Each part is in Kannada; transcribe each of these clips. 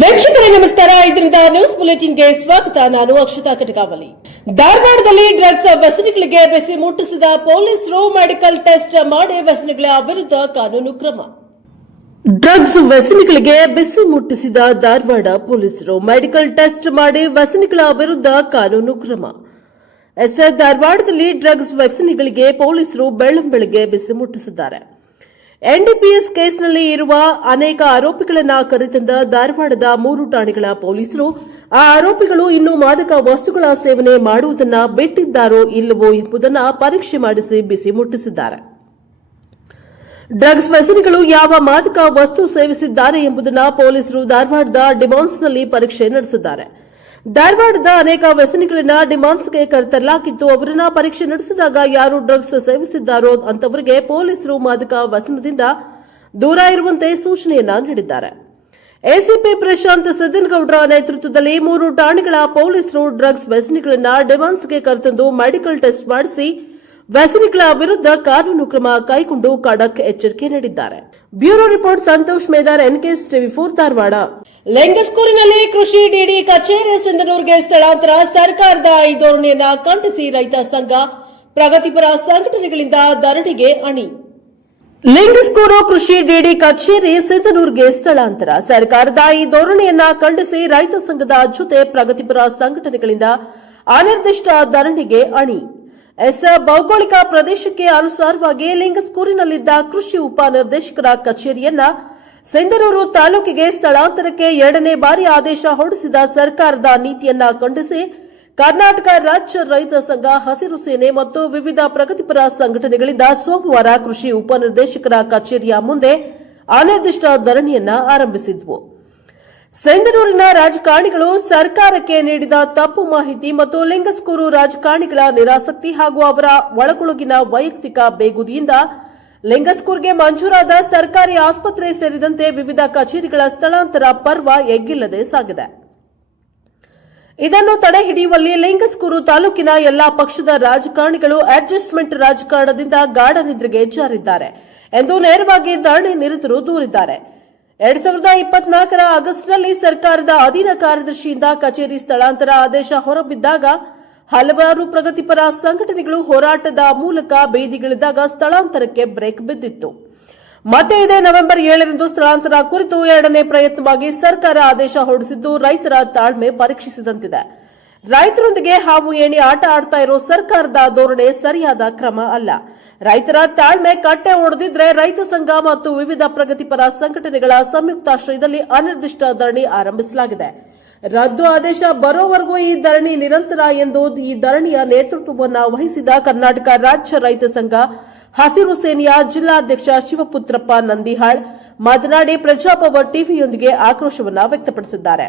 ವೀಕ್ಷಕರೇ ನಮಸ್ಕಾರ. ಇದರಿಂದ ನ್ಯೂಸ್ ಬುಲೆಟಿನ್ಗೆ ಸ್ವಾಗತ. ನಾನು ಅಕ್ಷತಾ ಕಟಕಾವಲಿ. ಧಾರವಾಡದಲ್ಲಿ ಡ್ರಗ್ಸ್ ವ್ಯಸನಿಗಳಿಗೆ ಬಿಸಿ ಮುಟ್ಟಿಸಿದ ಪೊಲೀಸರು ಮೆಡಿಕಲ್ ಟೆಸ್ಟ್ ಮಾಡಿ ವ್ಯಸನಿಗಳ ವಿರುದ್ಧ ಕಾನೂನು ಕ್ರಮ. ಡ್ರಗ್ಸ್ ವ್ಯಸನಿಗಳಿಗೆ ಬಿಸಿ ಮುಟ್ಟಿಸಿದ ಧಾರವಾಡ ಪೊಲೀಸರು ಮೆಡಿಕಲ್ ಟೆಸ್ಟ್ ಮಾಡಿ ವ್ಯಸನಿಗಳ ವಿರುದ್ಧ ಕಾನೂನು ಕ್ರಮ. ಧಾರವಾಡದಲ್ಲಿ ಡ್ರಗ್ಸ್ ವ್ಯಸನಿಗಳಿಗೆ ಪೊಲೀಸರು ಬೆಳ್ಳಂಬೆಳಗ್ಗೆ ಬಿಸಿ ಮುಟ್ಟಿಸಿದ್ದಾರೆ. ಎನ್ಡಿಪಿಎಸ್ ಕೇಸ್ನಲ್ಲಿ ಇರುವ ಅನೇಕ ಆರೋಪಿಗಳನ್ನು ಕರೆತಂದ ಧಾರವಾಡದ 3 ಠಾಣೆಗಳ ಪೊಲೀಸರು ಆ ಆರೋಪಿಗಳು ಇನ್ನೂ ಮಾದಕ ವಸ್ತುಗಳ ಸೇವನೆ ಮಾಡುವುದನ್ನು ಬಿಟ್ಟಿದ್ದಾರೋ ಇಲ್ಲವೋ ಎಂಬುದನ್ನು ಪರೀಕ್ಷೆ ಮಾಡಿಸಿ ಬಿಸಿ ಮುಟ್ಟಿಸಿದ್ದಾರೆ. ಡ್ರಗ್ಸ್ ವ್ಯಸನಿಗಳು ಯಾವ ಮಾದಕ ವಸ್ತು ಸೇವಿಸಿದ್ದಾರೆ ಎಂಬುದನ್ನು ಪೊಲೀಸರು ಧಾರವಾಡದ ಡಿಮಾನ್ಸ್ನಲ್ಲಿ ಪರೀಕ್ಷೆ ನಡೆಸಿದ್ದಾರೆ. ಧಾರವಾಡದ ಅನೇಕ ವ್ಯಸನಿಗಳನ್ನ ಡಿಮಾನ್ಸ್ಗೆ ಕರೆತರಲಾಗಿದ್ದು ಅವರನ್ನ ಪರೀಕ್ಷೆ ನಡೆಸಿದಾಗ ಯಾರು ಡ್ರಗ್ಸ್ ಸೇವಿಸಿದ್ದಾರೋ ಅಂತವರಿಗೆ ಪೊಲೀಸರು ಮಾದಕ ವ್ಯಸನದಿಂದ ದೂರ ಇರುವಂತೆ ಸೂಚನೆಯನ್ನ ನೀಡಿದ್ದಾರೆ. ಎಸಿಪಿ ಪ್ರಶಾಂತ್ ಸಿದ್ದನಗೌಡರ ನೇತೃತ್ವದಲ್ಲಿ 3 ಠಾಣೆಗಳ ಪೊಲೀಸರು ಡ್ರಗ್ಸ್ ವ್ಯಸನಿಗಳನ್ನ ಡಿಮಾನ್ಸ್ಗೆ ಕರೆತಂದು ಮೆಡಿಕಲ್ ಟೆಸ್ಟ್ ಮಾಡಿಸಿ ವ್ಯಸನಿಗಳ ವಿರುದ್ಧ ಕಾನೂನು ಕ್ರಮ ಕೈಗೊಂಡು ಖಡಕ್ ಎಚ್ಚರಿಕೆ ನೀಡಿದ್ದಾರೆ. Bureau report Santosh Medar, NKS ಟಿವಿ4 ಧಾರವಾಡ. ಲಿಂಗಸ್ಕೂರಿನಲ್ಲಿ ಕೃಷಿ ಡಿಡಿ ಕಚೇರಿ ಸಿಂಧನೂರಿಗೆ ಸ್ಥಳಾಂತರ ಸರ್ಕಾರದ ಈ ಧೋರಣೆಯನ್ನ ಖಂಡಿಸಿ ರೈತ ಸಂಘ ಪ್ರಗತಿಪರ ಸಂಘಟನೆಗಳಿಂದ ಧರಣಿಗೆ ಅಣಿ. ಲಿಂಗಸ್ಕೂರು ಕೃಷಿ ಡಿಡಿ ಕಚೇರಿ ಸಿಂಧನೂರಿಗೆ ಸ್ಥಳಾಂತರ ಸರ್ಕಾರದ ಈ ಧೋರಣೆಯನ್ನ ಖಂಡಿಸಿ ರೈತ ಸಂಘದ ಜೊತೆ ಪ್ರಗತಿಪರ ಸಂಘಟನೆಗಳಿಂದ ಅನಿರ್ದಿಷ್ಟ ಧರಣಿಗೆ ಅಣಿ. ಭೌಗೋಳಿಕ ಪ್ರದೇಶಕ್ಕೆ ಅನುಸಾರವಾಗಿ ಲಿಂಗಸ್ಕೂರಿನಲ್ಲಿದ್ದ ಕೃಷಿ ಉಪನಿರ್ದೇಶಕರ ಕಚೇರಿಯನ್ನ ಸಿಂಧನೂರು ತಾಲೂಕಿಗೆ ಸ್ಥಳಾಂತರಕ್ಕೆ 2ನೇ ಬಾರಿ ಆದೇಶ ಹೊರಡಿಸಿದ ಸರ್ಕಾರದ ನೀತಿಯನ್ನ ಖಂಡಿಸಿ ಕರ್ನಾಟಕ ರಾಜ್ಯ ರೈತ ಸಂಘ, ಹಸಿರು ಸೇನೆ ಮತ್ತು ವಿವಿಧ ಪ್ರಗತಿಪರ ಸಂಘಟನೆಗಳಿಂದ ಸೋಮವಾರ ಕೃಷಿ ಉಪನಿರ್ದೇಶಕರ ಕಚೇರಿಯ ಮುಂದೆ ಅನಿರ್ದಿಷ್ಟ ಧರಣಿಯನ್ನ ಆರಂಭಿಸಿದ್ವು. ಸಿಂಧನೂರಿನ ರಾಜಕಾರಣಿಗಳು ಸರ್ಕಾರಕ್ಕೆ ನೀಡಿದ ತಪ್ಪು ಮಾಹಿತಿ ಮತ್ತು ಲಿಂಗಸ್ಕೂರು ರಾಜಕಾರಣಿಗಳ ನಿರಾಸಕ್ತಿ ಹಾಗೂ ಅವರ ಒಳಗೊಳಗಿನ ವೈಯಕ್ತಿಕ ಬೇಗುದಿಯಿಂದ ಲಿಂಗಸ್ಕೂರ್ಗೆ ಮಂಜೂರಾದ ಸರ್ಕಾರಿ ಆಸ್ಪತ್ರೆ ಸೇರಿದಂತೆ ವಿವಿಧ ಕಚೇರಿಗಳ ಸ್ಥಳಾಂತರ ಪರ್ವ ಎಗ್ಗಿಲ್ಲದೆ ಸಾಗಿದೆ. ಇದನ್ನು ತಡೆಹಿಡಿಯುವಲ್ಲಿ ಲಿಂಗಸ್ಕೂರು ತಾಲೂಕಿನ ಎಲ್ಲಾ ಪಕ್ಷದ ರಾಜಕಾರಣಿಗಳು ಅಡ್ಜಸ್ಟ್ಮೆಂಟ್ ರಾಜಕಾರಣದಿಂದ ಗಾಢ ನಿದ್ರೆಗೆ ಜಾರಿದ್ದಾರೆ ಎಂದು ನೇರವಾಗಿ ಧರಣಿ ನಿರತರು ದೂರಿದ್ದಾರೆ. 2024ರ ಆಗಸ್ಟ್ನಲ್ಲಿ ಸರ್ಕಾರದ ಅಧೀನ ಕಾರ್ಯದರ್ಶಿಯಿಂದ ಕಚೇರಿ ಸ್ಥಳಾಂತರ ಆದೇಶ ಹೊರಬಿದ್ದಾಗ ಹಲವಾರು ಪ್ರಗತಿಪರ ಸಂಘಟನೆಗಳು ಹೋರಾಟದ ಮೂಲಕ ಬೀದಿಗಿಳಿದಾಗ ಸ್ಥಳಾಂತರಕ್ಕೆ ಬ್ರೇಕ್ ಬಿದ್ದಿತ್ತು. ಮತ್ತೆ ಇದೇ ನವೆಂಬರ್ 7ರಂದು ಸ್ಥಳಾಂತರ ಕುರಿತು 2ನೇ ಪ್ರಯತ್ನವಾಗಿ ಸರ್ಕಾರ ಆದೇಶ ಹೊರಡಿಸಿದ್ದು ರೈತರ ತಾಳ್ಮೆ ಪರೀಕ್ಷಿಸಿದಂತಿದೆ. ರೈತರೊಂದಿಗೆ ಹಾವು ಏಣಿ ಆಟ ಆಡ್ತಾ ಇರೋ ಸರ್ಕಾರದ ಧೋರಣೆ ಸರಿಯಾದ ಕ್ರಮ ಅಲ್ಲ. ರೈತರ ತಾಳ್ಮೆ ಕಟ್ಟೆ ಒಡೆದಿದ್ರೆ ರೈತ ಸಂಘ ಮತ್ತು ವಿವಿಧ ಪ್ರಗತಿಪರ ಸಂಘಟನೆಗಳ ಸಂಯುಕ್ತಾಶ್ರಯದಲ್ಲಿ ಅನಿರ್ದಿಷ್ಟ ಧರಣಿ ಆರಂಭಿಸಲಾಗಿದೆ. ರದ್ದು ಆದೇಶ ಬರೋವರೆಗೂ ಈ ಧರಣಿ ನಿರಂತರ ಎಂದು ಈ ಧರಣಿಯ ನೇತೃತ್ವವನ್ನು ವಹಿಸಿದ ಕರ್ನಾಟಕ ರಾಜ್ಯ ರೈತ ಸಂಘ, ಹಸಿರು ಸೇನೆಯ ಜಿಲ್ಲಾಧ್ಯಕ್ಷ ಶಿವಪುತ್ರಪ್ಪ ನಂದಿಹಾಳ್ ಮಾತನಾಡಿ ಪ್ರಜಾಪವ ಟಿವಿಯೊಂದಿಗೆ ಆಕ್ರೋಶವನ್ನು ವ್ಯಕ್ತಪಡಿಸಿದ್ದಾರೆ.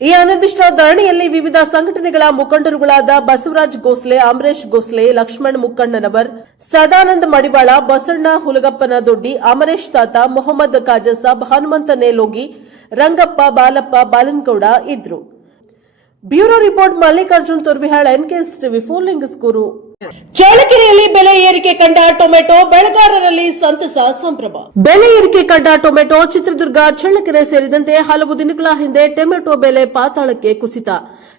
ಈ ಅನಿರ್ದಿಷ್ಟ ಧರಣಿಯಲ್ಲಿ ವಿವಿಧ ಸಂಘಟನೆಗಳ ಮುಖಂಡರುಗಳಾದ ಬಸವರಾಜ್ ಗೋಸ್ಲೆ, ಅಮರೇಶ್ ಗೋಸ್ಲೆ, ಲಕ್ಷ್ಮಣ್ ಮುಕ್ಕಣ್ಣನವರ್, ಸದಾನಂದ ಮಡಿವಾಳ, ಬಸಣ್ಣ ಹುಲಗಪ್ಪನ ದೊಡ್ಡಿ, ಅಮರೇಶ್ ತಾತ, ಮೊಹಮ್ಮದ್ ಕಾಜಸಾಬ್, ಹನುಮಂತ ನೇಲೋಗಿ, ರಂಗಪ್ಪ, ಬಾಲಪ್ಪ, ಬಾಲನಗೌಡ ಇದ್ರು. Bureau report Mallikarjun Turvihal, NKS ಟಿವಿ4 ಲಿಂಗಸ್ಕೂರು. ಚಳ್ಳಕೆರೆಯಲ್ಲಿ ಬೆಲೆ ಏರಿಕೆ ಕಂಡ ಟೊಮೆಟೊ ಬೆಳೆಗಾರರಲ್ಲಿ ಸಂತಸ, ಸಂಭ್ರಮ. ಬೆಲೆ ಏರಿಕೆ ಕಂಡ ಟೊಮೆಟೊ ಚಿತ್ರದುರ್ಗ, ಚಳ್ಳಕೆರೆ ಸೇರಿದಂತೆ ಹಲವು ದಿನಗಳ ಹಿಂದೆ ಟೊಮೆಟೊ ಬೆಲೆ ಪಾತಾಳಕ್ಕೆ ಕುಸಿತ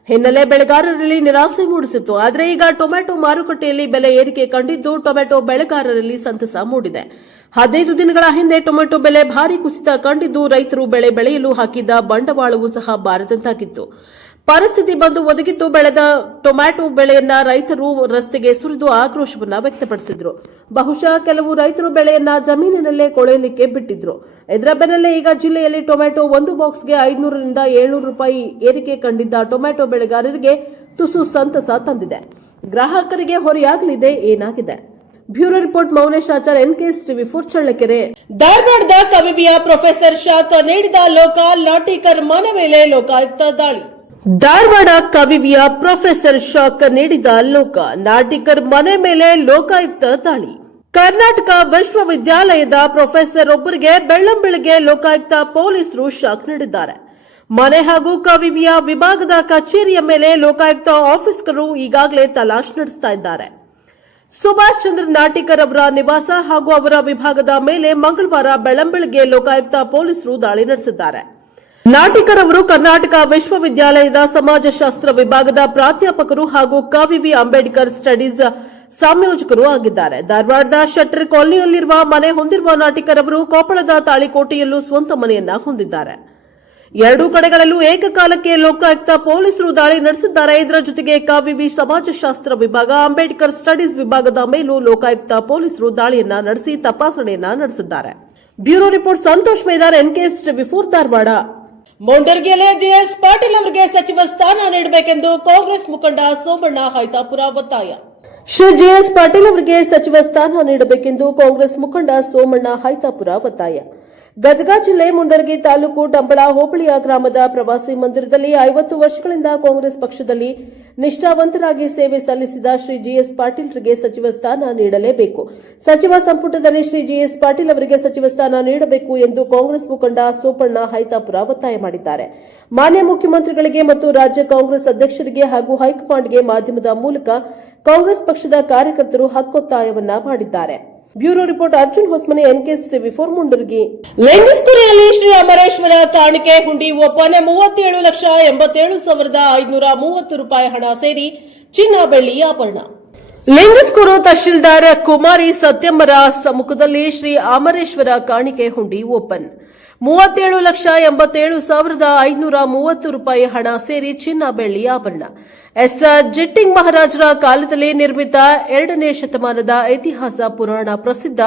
ಹಿನ್ನೆಲೆ ಬೆಳೆಗಾರರಲ್ಲಿ ನಿರಾಸೆ ಮೂಡಿಸಿತ್ತು. ಆದರೆ ಈಗ ಟೊಮೆಟೊ ಮಾರುಕಟ್ಟೆಯಲ್ಲಿ ಬೆಲೆ ಏರಿಕೆ ಕಂಡಿದ್ದು ಟೊಮೆಟೊ ಬೆಳೆಗಾರರಲ್ಲಿ ಸಂತಸ ಮೂಡಿದೆ. 15 ದಿನಗಳ ಹಿಂದೆ ಟೊಮೆಟೊ ಬೆಲೆ ಭಾರಿ ಕುಸಿತ ಕಂಡಿದ್ದು ರೈತರು ಬೆಳೆ ಬೆಳೆಯಲು ಹಾಕಿದ್ದ ಬಂಡವಾಳವೂ ಸಹ ಬಾರದಂತಾಗಿತ್ತು. ಪರಿಸ್ಥಿತಿ ಬಂದು ಒದಗಿತ್ತು. ಬೆಳೆದ ಟೊಮ್ಯಾಟೊ ಬೆಳೆಯನ್ನ ರೈತರು ರಸ್ತೆಗೆ ಸುರಿದು ಆಕ್ರೋಶವನ್ನ ವ್ಯಕ್ತಪಡಿಸಿದ್ರು. ಬಹುಶಃ ಕೆಲವು ರೈತರು ಬೆಳೆಯನ್ನ ಜಮೀನಿನಲ್ಲೇ ಕೊಳೆಯಲಿಕ್ಕೆ ಬಿಟ್ಟಿದ್ರು. ಇದರ ಬೆನ್ನಲ್ಲೇ ಈಗ ಜಿಲ್ಲೆಯಲ್ಲಿ ಟೊಮ್ಯಾಟೊ ಒಂದು ಬಾಕ್ಸ್ಗೆ 500 ರಿಂದ 700 ರೂಪಾಯಿ ಏರಿಕೆ ಕಂಡಿದ್ದ ಟೊಮ್ಯಾಟೊ ಬೆಳೆಗಾರರಿಗೆ ತುಸು ಸಂತಸ ತಂದಿದೆ. ಗ್ರಾಹಕರಿಗೆ ಹೊರೆಯಾಗಲಿದೆ ಏನಾಗಿದೆ? Bureau report Mounesh Achar, NKS ಟಿವಿ4 ಚಳ್ಳಕೆರೆ. ಧಾರವಾಡದ ಕವಿವಿಯ ಪ್ರೊಫೆಸರ್ ಶಾಕ್ ನೀಡಿದ ಲೋಕ, ನಾಟಿಕರ್ ಮನೆ ಮೇಲೆ ಲೋಕಾಯುಕ್ತ ದಾಳಿ. ಧಾರವಾಡ ಕವಿವಿಯ ಪ್ರೊಫೆಸರ್ ಶಾಕ್ ನೀಡಿದ ಲೋಕ, ನಾಟಿಕರ್ ಮನೆ ಮೇಲೆ ಲೋಕಾಯುಕ್ತ ದಾಳಿ. ಕರ್ನಾಟಕ ವಿಶ್ವವಿದ್ಯಾಲಯದ ಪ್ರೊಫೆಸರ್ ಒಬ್ಬರಿಗೆ ಬೆಳ್ಳಂಬೆಳಗ್ಗೆ ಲೋಕಾಯುಕ್ತ ಪೊಲೀಸರು ಶಾಕ್ ನೀಡಿದ್ದಾರೆ. ಮನೆ ಹಾಗೂ ಕವಿವಿಯ ವಿಭಾಗದ ಕಚೇರಿಯ ಮೇಲೆ ಲೋಕಾಯುಕ್ತ ಆಫೀಸರ್ಗಳು ಈಗಾಗಲೇ ತಲಾಶ್ ನಡೆಸ್ತಾ ಇದ್ದಾರೆ. ಸುಭಾಷ್ ಚಂದ್ರ ನಾಟಿಕರ್ ಅವರ ನಿವಾಸ ಹಾಗೂ ಅವರ ವಿಭಾಗದ ಮೇಲೆ ಮಂಗಳವಾರ ಬೆಳ್ಳಂಬೆಳಗ್ಗೆ ಲೋಕಾಯುಕ್ತ ಪೊಲೀಸರು ದಾಳಿ ನಡೆಸಿದ್ದಾರೆ. ನಾಟಿಕರವರು ಕರ್ನಾಟಕ ವಿಶ್ವವಿದ್ಯಾಲಯದ ಸಮಾಜಶಾಸ್ತ್ರ ವಿಭಾಗದ ಪ್ರಾಧ್ಯಾಪಕರು ಹಾಗೂ ಕವಿವಿ ಅಂಬೇಡ್ಕರ್ ಸ್ಟಡೀಸ್ ಸಂಯೋಜಕರು ಆಗಿದ್ದಾರೆ. ಧಾರವಾಡದ ಶೆಟ್ಟರ್ ಕಾಲೋನಿಯಲ್ಲಿರುವ ಮನೆ ಹೊಂದಿರುವ ನಾಟಿಕರವರು ಕೊಪ್ಪಳದ ತಾಳಿಕೋಟೆಯಲ್ಲೂ ಸ್ವಂತ ಮನೆಯನ್ನ ಹೊಂದಿದ್ದಾರೆ. ಎರಡೂ ಕಡೆಗಳಲ್ಲೂ ಏಕಕಾಲಕ್ಕೆ ಲೋಕಾಯುಕ್ತ ಪೊಲೀಸರು ದಾಳಿ ನಡೆಸಿದ್ದಾರೆ. ಇದರ ಜೊತೆಗೆ ಕವಿವಿ ಸಮಾಜಶಾಸ್ತ್ರ ವಿಭಾಗ, ಅಂಬೇಡ್ಕರ್ ಸ್ಟಡೀಸ್ ವಿಭಾಗದ ಮೇಲೂ ಲೋಕಾಯುಕ್ತ ಪೊಲೀಸರು ದಾಳಿಯನ್ನ ನಡೆಸಿ ತಪಾಸಣೆಯನ್ನ ನಡೆಸಿದ್ದಾರೆ. Bureau report Santosh Medar, NKS TV4 Dharwad. ಮುಂಡರಗಿಯಲ್ಲಿ ಜೆಎಸ್ ಪಾಟೀಲ್ ಅವರಿಗೆ ಸಚಿವ ಸ್ಥಾನ ನೀಡಬೇಕೆಂದು ಕಾಂಗ್ರೆಸ್ ಮುಖಂಡ ಸೋಮಣ್ಣ ಹೈತಾಪುರ ಒತ್ತಾಯ. ಶ್ರೀ ಜೆಎಸ್ ಪಾಟೀಲ್ ಅವರಿಗೆ ಸಚಿವ ಸ್ಥಾನ ನೀಡಬೇಕೆಂದು ಕಾಂಗ್ರೆಸ್ ಮುಖಂಡ ಸೋಮಣ್ಣ ಹೈತಾಪುರ ಒತ್ತಾಯ. ಗದಗ ಜಿಲ್ಲೆ ಮುಂಡರಗಿ ತಾಲೂಕು ಡಂಬಳ ಹೋಬಳಿಯ ಗ್ರಾಮದ ಪ್ರವಾಸಿ ಮಂದಿರದಲ್ಲಿ 50 ವರ್ಷಗಳಿಂದ ಕಾಂಗ್ರೆಸ್ ಪಕ್ಷದಲ್ಲಿ ನಿಷ್ಠಾವಂತರಾಗಿ ಸೇವೆ ಸಲ್ಲಿಸಿದ ಶ್ರೀ ಜಿಎಸ್ ಪಾಟೀಲ್ರಿಗೆ ಸಚಿವ ಸ್ಥಾನ ನೀಡಲೇಬೇಕು. ಸಚಿವ ಸಂಪುಟದಲ್ಲಿ ಶ್ರೀ ಜಿಎಸ್ ಪಾಟೀಲ್ ಅವರಿಗೆ ಸಚಿವ ಸ್ಥಾನ ನೀಡಬೇಕು ಎಂದು ಕಾಂಗ್ರೆಸ್ ಮುಖಂಡ ಸೋಮಣ್ಣ ಹೈತಾಪುರ ಒತ್ತಾಯ ಮಾಡಿದ್ದಾರೆ. ಮಾನ್ಯ ಮುಖ್ಯಮಂತ್ರಿಗಳಿಗೆ ಮತ್ತು ರಾಜ್ಯ ಕಾಂಗ್ರೆಸ್ ಅಧ್ಯಕ್ಷರಿಗೆ ಹಾಗೂ ಹೈಕಮಾಂಡ್ಗೆ ಮಾಧ್ಯಮದ ಮೂಲಕ ಕಾಂಗ್ರೆಸ್ ಪಕ್ಷದ ಕಾರ್ಯಕರ್ತರು ಹಕ್ಕೊತ್ತಾಯವನ್ನ ಮಾಡಿದ್ದಾರೆ. ಬ್ಯೂರೋ ರಿಪೋರ್ಟ್ ಅರ್ಜುನ್ ಹೊಸ್ಮನೆ, NKS TV4 ಮುಂಡರಗಿ. ಲೆಂಗಸ್ಕುರಿಯಲ್ಲಿ ಶ್ರೀ ಅಮರೇಶ್ವರ ಕಾಣಿಕೆ ಹುಂಡಿ ಒಪ್ಪನೆ 37,87,530 ರೂಪಾಯಿ ಹಣ ಸೇರಿ ಚಿನ್ನ ಬೆಳ್ಳಿ ಆಭರಣ. ಲಿಂಗಸ್ಕೂರು ತಹಶೀಲ್ದಾರ್ ಕುಮಾರಿ ಸತ್ಯಮ್ಮರ ಸಮ್ಮುಖದಲ್ಲಿ ಶ್ರೀ ಅಮರೇಶ್ವರ ಕಾಣಿಕೆ ಹುಂಡಿ ಓಪನ್ 37,87,530 ರೂಪಾಯಿ ಹಣ ಸೇರಿ ಚಿನ್ನ ಬೆಳ್ಳಿ ಆಭರಣ. ಜಿಟ್ಟಿಂಗ್ ಮಹಾರಾಜರ ಕಾಲದಲ್ಲಿ ನಿರ್ಮಿತ 2ನೇ ಶತಮಾನದ ಇತಿಹಾಸ ಪುರಾಣ ಪ್ರಸಿದ್ಧ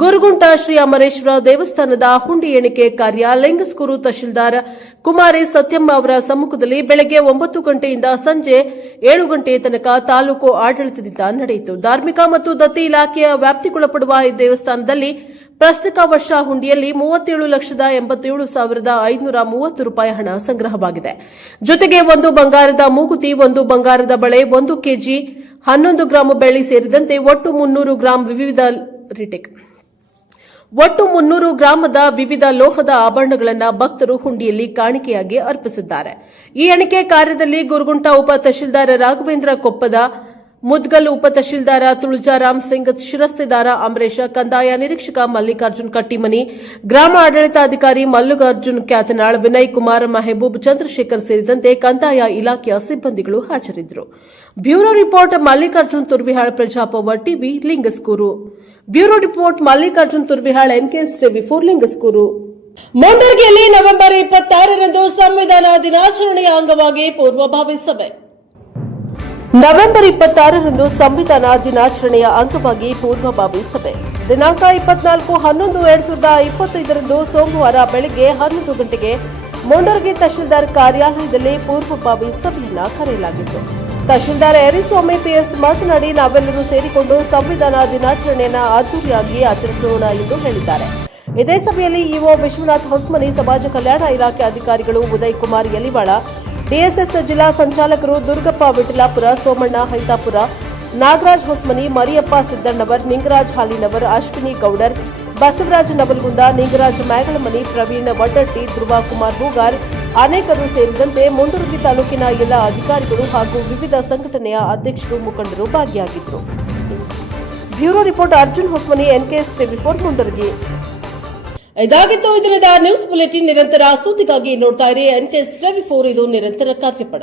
ಗುರುಗುಂಟ ಶ್ರೀ ಅಮರೇಶ್ವರ ದೇವಸ್ಥಾನದ ಹುಂಡಿ ಎಣಿಕೆ ಕಾರ್ಯ ಲಿಂಗಸ್ಕೂರು ತಹಶೀಲ್ದಾರ್ ಕುಮಾರಿ ಸತ್ಯಮ್ಮ ಅವರ ಸಮ್ಮುಖದಲ್ಲಿ ಬೆಳಗ್ಗೆ 9 ಗಂಟೆಯಿಂದ ಸಂಜೆ 7 ಗಂಟೆ ತನಕ ತಾಲೂಕು ಆಡಳಿತದಿಂದ ನಡೆಯಿತು. ಧಾರ್ಮಿಕ ಮತ್ತು ದತ್ತಿ ಇಲಾಖೆಯ ವ್ಯಾಪ್ತಿಗೊಳಪಡುವ ಈ ದೇವಸ್ಥಾನದಲ್ಲಿ ಪ್ರಸಕ್ತ ವರ್ಷ ಹುಂಡಿಯಲ್ಲಿ 37,87,530 ರೂಪಾಯಿ ಹಣ ಸಂಗ್ರಹವಾಗಿದೆ. ಜೊತೆಗೆ 1 ಬಂಗಾರದ ಮೂಗುತಿ, 1 ಬಂಗಾರದ ಬಳೆ, 1 ಕೆಜಿ 11 ಗ್ರಾಂ ಬೆಳ್ಳಿ ಸೇರಿದಂತೆ ಒಟ್ಟು 300 ಗ್ರಾಮದ ವಿವಿಧ ಲೋಹದ ಆಭರಣಗಳನ್ನು ಭಕ್ತರು ಹುಂಡಿಯಲ್ಲಿ ಕಾಣಿಕೆಯಾಗಿ ಅರ್ಪಿಸಿದ್ದಾರೆ. ಈ ಎಣಿಕೆ ಕಾರ್ಯದಲ್ಲಿ ಗುರುಗುಂಟ ಉಪ ತಹಶೀಲ್ದಾರ್ ರಾಘವೇಂದ್ರ ಕೊಪ್ಪದ, ಮುದ್ಗಲ್ ಉಪ ತಹಶೀಲ್ದಾರ ತುಳಜಾರಾಮ್ ಸಿಂಗ್, ಶಿರಸ್ತೆದಾರ ಅಂಬರೀಶ, ಕಂದಾಯ ನಿರೀಕ್ಷಕ ಮಲ್ಲಿಕಾರ್ಜುನ್ ಕಟ್ಟಿಮನಿ, ಗ್ರಾಮ ಆಡಳಿತಾಧಿಕಾರಿ ಮಲ್ಲಿಕಾರ್ಜುನ್ ಕ್ಯಾತನಾಳ್, ವಿನಯ್ ಕುಮಾರ್, ಮೆಹಬೂಬ್, ಚಂದ್ರಶೇಖರ್ ಸೇರಿದಂತೆ ಕಂದಾಯ ಇಲಾಖೆಯ ಸಿಬ್ಬಂದಿಗಳು ಹಾಜರಿದ್ದರು. ಬ್ಯೂರೋ ರಿಪೋರ್ಟ್ ಮಲ್ಲಿಕಾರ್ಜುನ್ ತುರ್ವಿಹಾಳ್, ಪ್ರಜಾಪವ TV, Lingsugur. Bureau report Mallikarjun Turvihal, NKS TV4 Lingsugur. ಮುಂಡರಗಿಯಲ್ಲಿ ನವೆಂಬರ್ 26ರಂದು ಸಂವಿಧಾನ ದಿನಾಚರಣೆಯ ಅಂಗವಾಗಿ ಪೂರ್ವಭಾವಿ ಸಭೆ. ನವೆಂಬರ್ 26ರಂದು ಸಂವಿಧಾನ ದಿನಾಚರಣೆಯ ಅಂಗವಾಗಿ ಪೂರ್ವಭಾವಿ ಸಭೆ ದಿನಾಂಕ 24/11/2025ರಂದು ಸೋಮವಾರ ಬೆಳಗ್ಗೆ 11 ಗಂಟೆಗೆ ಮುಂಡರಗಿ ತಹಶೀಲ್ದಾರ್ ಕಾರ್ಯಾಲಯದಲ್ಲಿ ಪೂರ್ವಭಾವಿ ಸಭೆಯನ್ನು ಕರೆಯಲಾಗಿತ್ತು. ತಹಶೀಲ್ದಾರ್ ಯರಿಸ್ವಾಮಿ PS ಮಾತನಾಡಿ, ನಾವೆಲ್ಲರೂ ಸೇರಿಕೊಂಡು ಸಂವಿಧಾನ ದಿನಾಚರಣೆಯನ್ನು ಅದ್ದೂರಿಯಾಗಿ ಆಚರಿಸೋಣ ಎಂದು ಹೇಳಿದ್ದಾರೆ. ಇದೇ ಸಭೆಯಲ್ಲಿ ಇಒ ವಿಶ್ವನಾಥ್ ಹೊಸ್ಮನಿ, ಸಮಾಜ ಕಲ್ಯಾಣ ಇಲಾಖೆ ಅಧಿಕಾರಿಗಳು ಉದಯ್ ಕುಮಾರ್ ಯಲಿವಾಳ, DSS ಜಿಲ್ಲಾ ಸಂಚಾಲಕರು ದುರ್ಗಪ್ಪ ವಿಠಲಾಪುರ, ಸೋಮಣ್ಣ ಹೈತಾಪುರ, ನಾಗರಾಜ್ ಹೊಸ್ಮನಿ, ಮರಿಯಪ್ಪ ಸಿದ್ದಣ್ಣವರ್, ನಿಂಗರಾಜ್ ಹಾಲಿನವರ್, ಅಶ್ವಿನಿ ಗೌಡರ್, ಬಸವರಾಜ್ ನವಲ್ಗುಂದ, ನಿಂಗರಾಜ್ ಮ್ಯಾಗಳಮನಿ, ಪ್ರವೀಣ್ ವಡ್ಡಟ್ಟಿ, ಧ್ರುವ ಕುಮಾರ್ ಹೂಗಾರ್ ಅನೇಕರು ಸೇರಿದಂತೆ ಮುಂಡರಗಿ ತಾಲೂಕಿನ ಎಲ್ಲ ಅಧಿಕಾರಿಗಳು ಹಾಗೂ ವಿವಿಧ ಸಂಘಟನೆಯ ಅಧ್ಯಕ್ಷರು, ಮುಖಂಡರು ಭಾಗಿಯಾಗಿದ್ದರು. Bureau report Arjun Hosmani, NKS TV4 Mundaragi. ಇದಾಗಿತ್ತು ಇದರಿಂದ ನ್ಯೂಸ್ ಬುಲೆಟಿನ್. ನಿರಂತರ ಸುದ್ದಿಗಾಗಿ ನೋಡ್ತಾ ಇರಿ NKS TV4, ಇದು ನಿರಂತರ ಕಾರ್ಯಪಡ.